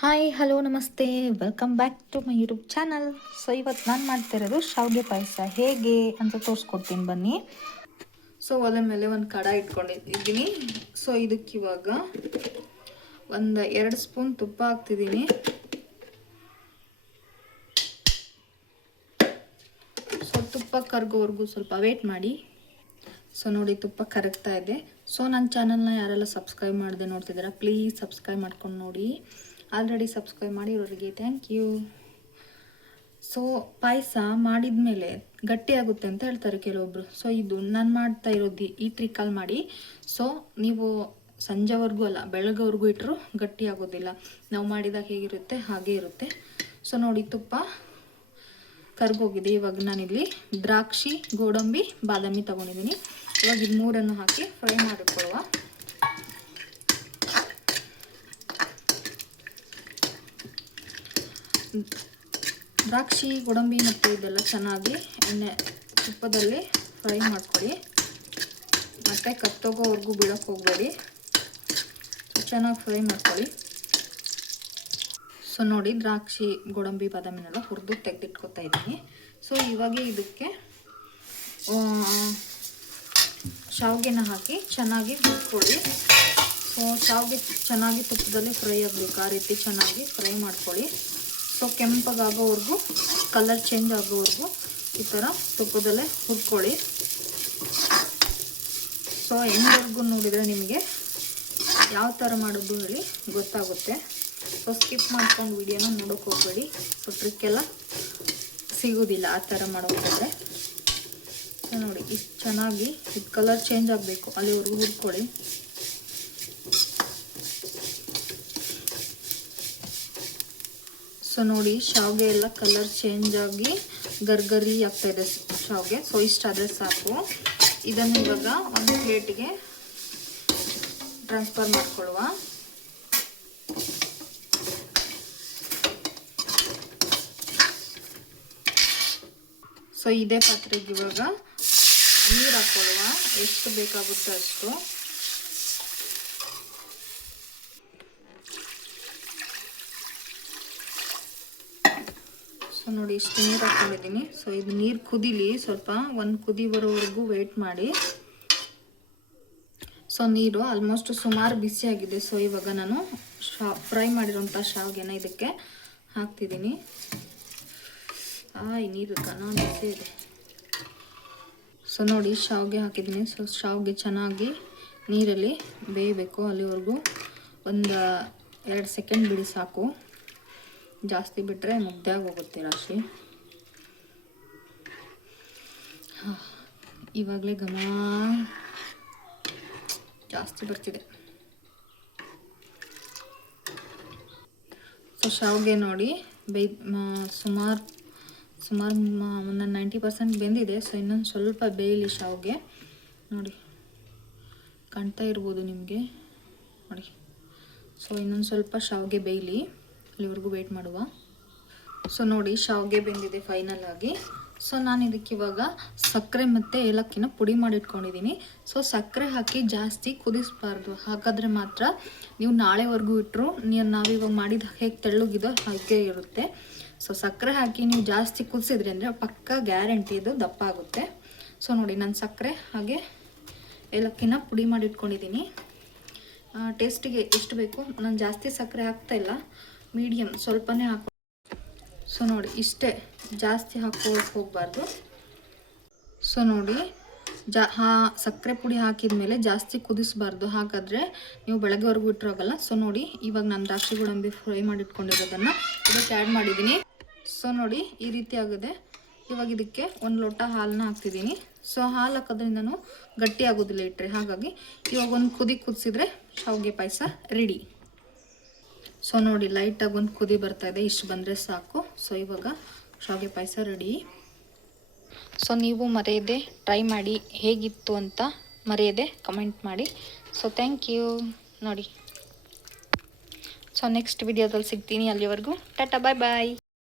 Hi hello ನಮಸ್ತೆ, welcome back to my YouTube channel. So ಇವತ್ತು ನಾನು ಮಾಡ್ತಿರೋದು ಶಾವಿಗೆ ಪಾಯಸ ಹೇಗೆ ಅಂತ ತೋರಿಸ್ಕೊಡ್ತೀನಿ ಬನ್ನಿ. ಸೊ ಒಲೆ ಮೇಲೆ ಒಂದು ಕಡಾಯಿ ಇಟ್ಕೊಂಡಿದ್ದೀನಿ. ಸೊ ಇದಕ್ಕೆ ಇವಾಗ ಒಂದು 2 ಸ್ಪೂನ್ ತುಪ್ಪ ಹಾಕ್ತಿದ್ದೀನಿ. ಸೊ ತುಪ್ಪ ಕರಗೋವರೆಗೂ ಸ್ವಲ್ಪ ವೇಟ್ ಮಾಡಿ. ಸೊ ನೋಡಿ, ತುಪ್ಪ ಕರಗ್ತಾ ಇದೆ. ಸೊ ನನ್ನ ಚಾನಲ್ನ ಯಾರೆಲ್ಲ ಸಬ್ಸ್ಕ್ರೈಬ್ ಮಾಡದೆ ನೋಡ್ತಿದ್ದೀರಾ, ಪ್ಲೀಸ್ ಸಬ್ಸ್ಕ್ರೈಬ್ ಮಾಡ್ಕೊಂಡು ನೋಡಿ. ಆಲ್ರೆಡಿ ಸಬ್ಸ್ಕ್ರೈಬ್ ಮಾಡಿರೋರಿಗೆ ಥ್ಯಾಂಕ್ ಯು. ಸೊ ಪಾಯಸ ಮಾಡಿದ ಮೇಲೆ ಗಟ್ಟಿಯಾಗುತ್ತೆ ಅಂತ ಹೇಳ್ತಾರೆ ಕೆಲವೊಬ್ರು. ಸೊ ಇದು ನಾನು ಮಾಡ್ತಾ ಇರೋದು ಈ ಟ್ರಿಕ್ಕಲ್ಲಿ ಮಾಡಿ. ಸೊ ನೀವು ಸಂಜೆವರೆಗೂ ಅಲ್ಲ, ಬೆಳಗ್ಗೆವರೆಗೂ ಇಟ್ಟರು ಗಟ್ಟಿ ಆಗೋದಿಲ್ಲ. ನಾವು ಮಾಡಿದಾಗ ಹೇಗಿರುತ್ತೆ ಹಾಗೆ ಇರುತ್ತೆ. ಸೊ ನೋಡಿ, ತುಪ್ಪ ಕರ್ಗೋಗಿದೆ. ಇವಾಗ ನಾನಿಲ್ಲಿ ದ್ರಾಕ್ಷಿ, ಗೋಡಂಬಿ, ಬಾದಾಮಿ ತೊಗೊಂಡಿದ್ದೀನಿ. ಇವಾಗ ಇದು 3 ಹಾಕಿ ಫ್ರೈ ಮಾಡಿಕೊಳ್ಳುವ. ದ್ರಾಕ್ಷಿ, ಗೋಡಂಬಿ ಮತ್ತು ಇದೆಲ್ಲ ಚೆನ್ನಾಗಿ ತುಪ್ಪದಲ್ಲಿ ಫ್ರೈ ಮಾಡ್ಕೊಳ್ಳಿ. ಮತ್ತು ಕತ್ತೋಗೋವರೆಗೂ ಬಿಡೋಕ್ಕೆ ಹೋಗಬೇಡಿ, ಚೆನ್ನಾಗಿ ಫ್ರೈ ಮಾಡ್ಕೊಳ್ಳಿ. ಸೊ ನೋಡಿ, ದ್ರಾಕ್ಷಿ, ಗೋಡಂಬಿ, ಬಾದಾಮಿನೆಲ್ಲ ಹುರಿದು ತೆಗೆದಿಟ್ಕೊತಾ ಇದ್ದೀನಿ. ಸೊ ಇವಾಗ ಇದಕ್ಕೆ ಶಾವಿಗೆನ ಹಾಕಿ ಚೆನ್ನಾಗಿ ಹುರ್ಕೊಳ್ಳಿ. ಸೊ ಶಾವಿಗೆ ಚೆನ್ನಾಗಿ ತುಪ್ಪದಲ್ಲಿ ಫ್ರೈ ಆಗಬೇಕು, ಆ ರೀತಿ ಚೆನ್ನಾಗಿ ಫ್ರೈ ಮಾಡ್ಕೊಳ್ಳಿ. ಸೊ ಕೆಂಪಗಾಗೋವರೆಗೂ, ಕಲರ್ ಚೇಂಜ್ ಆಗೋವರೆಗೂ ಈ ಥರ ತುಪ್ಪದಲ್ಲೇ ಹುರ್ಕೊಳ್ಳಿ. ಸೊ ಎಂಡ್ವರೆಗೂ ನೋಡಿದರೆ ನಿಮಗೆ ಯಾವ ಥರ ಮಾಡೋದು ಹೇಳಿ ಗೊತ್ತಾಗುತ್ತೆ. ಸೊ ಸ್ಕಿಪ್ ಮಾಡ್ಕೊಂಡು ವಿಡಿಯೋನ ನೋಡೋಕೆ ಹೋಗಬೇಡಿ. ಸೊ ಟ್ರಿಕ್ಕೆಲ್ಲ ಸಿಗೋದಿಲ್ಲ ಆ ಥರ ಮಾಡೋಕ್ಕೋದ್ರೆ. ಸೊ ನೋಡಿ, ಇಷ್ಟು ಚೆನ್ನಾಗಿ ಇದು ಕಲರ್ ಚೇಂಜ್ ಆಗಬೇಕು, ಅಲ್ಲಿವರೆಗೂ ಹುರ್ಕೊಳ್ಳಿ. ಸೊ ನೋಡಿ, ಶಾವಿಗೆ ಎಲ್ಲ ಕಲರ್ ಚೇಂಜ್ ಆಗಿ ಗರ್ಗರಿ ಆಗ್ತಾಯಿದೆ ಶಾವಿಗೆ. ಸೊ ಇಷ್ಟಾದರೆ ಸಾಕು. ಇದನ್ನು ಇವಾಗ ಒಂದು ಪ್ಲೇಟಿಗೆ ಟ್ರಾನ್ಸ್ಫರ್ ಮಾಡ್ಕೊಳ್ಳುವ. ಸೊ ಇದೇ ಪಾತ್ರೆಗೆ ಇವಾಗ ನೀರು ಹಾಕ್ಕೊಳ್ಳುವ, ಎಷ್ಟು ಬೇಕಾಗುತ್ತೆ ಅಷ್ಟು. ಸೊ ನೋಡಿ, ಇಷ್ಟು ನೀರು ಹಾಕ್ಕೊಂಡಿದ್ದೀನಿ. ಸೊ ಇದು ನೀರು ಕುದೀಲಿ, ಸ್ವಲ್ಪ ಒಂದು ಕುದಿ ಬರೋವರೆಗೂ ವೆಯ್ಟ್ ಮಾಡಿ. ಸೊ ನೀರು ಆಲ್ಮೋಸ್ಟ್ ಸುಮಾರು ಬಿಸಿಯಾಗಿದೆ. ಸೊ ಇವಾಗ ನಾನು ಫ್ರೈ ಮಾಡಿರೋಂಥ ಶಾವಿಗೆನ ಇದಕ್ಕೆ ಹಾಕ್ತಿದ್ದೀನಿ. ಈ ನೀರು ಬಿಸಿ ಇದೆ. ಸೊ ನೋಡಿ, ಶಾವಿಗೆ ಹಾಕಿದ್ದೀನಿ. ಸೊ ಶಾವಿಗೆ ಚೆನ್ನಾಗಿ ನೀರಲ್ಲಿ ಬೇಯಬೇಕು, ಅಲ್ಲಿವರೆಗೂ ಒಂದು 2 ಸೆಕೆಂಡ್ ಬಿಡಿ ಸಾಕು. ಜಾಸ್ತಿ ಬಿಟ್ಟರೆ ಮುದ್ದೆ ಆಗೋಗುತ್ತೆ ರಾಶಿ. ಇವಾಗಲೇ ಘಮ ಜಾಸ್ತಿ ಬರ್ತಿದೆ. ಸೊ ಶಾವಿಗೆ ನೋಡಿ ಸುಮಾರು ಒಂದು 90% ಬೆಂದಿದೆ. ಸೊ ಇನ್ನೊಂದು ಸ್ವಲ್ಪ ಬೇಯಲಿ ಶಾವಿಗೆ. ನೋಡಿ, ಕಾಣ್ತಾ ಇರ್ಬೋದು ನಿಮಗೆ, ನೋಡಿ. ಸೊ ಇನ್ನೊಂದು ಸ್ವಲ್ಪ ಶಾವಿಗೆ ಬೇಯಲಿ, ಅಲ್ಲಿವರೆಗೂ ವೆಯ್ಟ್ ಮಾಡುವ. ಸೊ ನೋಡಿ, ಶಾವಿಗೆ ಬೆಂದಿದೆ ಫೈನಲ್ ಆಗಿ. ಸೊ ನಾನು ಇದಕ್ಕೆ ಇವಾಗ ಸಕ್ಕರೆ ಮತ್ತು ಏಲಕ್ಕಿನ ಪುಡಿ ಮಾಡಿ ಇಟ್ಕೊಂಡಿದ್ದೀನಿ. ಸೊ ಸಕ್ಕರೆ ಹಾಕಿ ಜಾಸ್ತಿ ಕುದಿಸಬಾರ್ದು, ಹಾಗಾದರೆ ಮಾತ್ರ ನೀವು ನಾಳೆವರೆಗೂ ಇಟ್ಟರು ನಾವಿವಾಗ ಮಾಡಿದ ಹೇಗೆ ತೆಳ್ಳಗಿದೋ ಹಾಗೆ ಇರುತ್ತೆ. ಸೊ ಸಕ್ಕರೆ ಹಾಕಿ ನೀವು ಜಾಸ್ತಿ ಕುದಿಸಿದ್ರಿ ಅಂದರೆ ಪಕ್ಕ ಗ್ಯಾರಂಟಿ ಇದು ದಪ್ಪ ಆಗುತ್ತೆ. ಸೊ ನೋಡಿ, ನಾನು ಸಕ್ಕರೆ ಹಾಗೆ ಏಲಕ್ಕಿನ ಪುಡಿ ಮಾಡಿ ಇಟ್ಕೊಂಡಿದ್ದೀನಿ. ಟೇಸ್ಟಿಗೆ ಎಷ್ಟು ಬೇಕು, ನಾನು ಜಾಸ್ತಿ ಸಕ್ಕರೆ ಹಾಕ್ತಾಯಿಲ್ಲ, ಮೀಡಿಯಮ್ ಸ್ವಲ್ಪನೇ ಹಾಕೋ. ಸೊ ನೋಡಿ, ಇಷ್ಟೇ, ಜಾಸ್ತಿ ಹಾಕೋಕ್ಕೆ ಹೋಗಬಾರ್ದು. ಸೊ ನೋಡಿ, ಸಕ್ಕರೆ ಪುಡಿ ಹಾಕಿದ ಮೇಲೆ ಜಾಸ್ತಿ ಕುದಿಸಬಾರ್ದು, ಹಾಗಾದರೆ ನೀವು ಬೆಳಗ್ಗೆವರೆಗೂ ಇಟ್ಟರಾಗಲ್ಲ. ಸೊ ನೋಡಿ, ಇವಾಗ ನಾನು ದ್ರಾಕ್ಷಿ, ಗೋಡಂಬಿ ಫ್ರೈ ಮಾಡಿಟ್ಕೊಂಡಿರೋದನ್ನು ಇದಕ್ಕೆ ಆ್ಯಡ್ ಮಾಡಿದ್ದೀನಿ. ಸೊ ನೋಡಿ, ಈ ರೀತಿ ಆಗಿದೆ. ಇವಾಗ ಇದಕ್ಕೆ 1 ಲೋಟ ಹಾಲನ್ನ ಹಾಕ್ತಿದ್ದೀನಿ. ಸೊ ಹಾಲು ಹಾಕೋದ್ರಿಂದನೂ ಗಟ್ಟಿ ಆಗೋದಿಲ್ಲ ಇಟ್ಟರೆ, ಹಾಗಾಗಿ ಇವಾಗ ಒಂದು ಕುದಿಸಿದ್ರೆ ಶಾವಿಗೆ ಪಾಯಸ ರೆಡಿ. ಸೊ ನೋಡಿ, ಲೈಟಾಗಿ ಒಂದು ಕುದಿ ಬರ್ತಾಯಿದೆ, ಇಷ್ಟು ಬಂದರೆ ಸಾಕು. ಸೊ ಇವಾಗ ಶಾವಿಗೆ ಪಾಯಸ ರೆಡಿ. ಸೊ ನೀವು ಮರೆಯದೆ ಟ್ರೈ ಮಾಡಿ, ಹೇಗಿತ್ತು ಅಂತ ಮರೆಯದೆ ಕಮೆಂಟ್ ಮಾಡಿ. So thank you. ನೋಡಿ, ಸೊ ನೆಕ್ಸ್ಟ್ ವಿಡಿಯೋದಲ್ಲಿ ಸಿಗ್ತೀನಿ. ಅಲ್ಲಿವರೆಗೂ ಟಾಟಾ, ಬಾಯ್ ಬಾಯ್.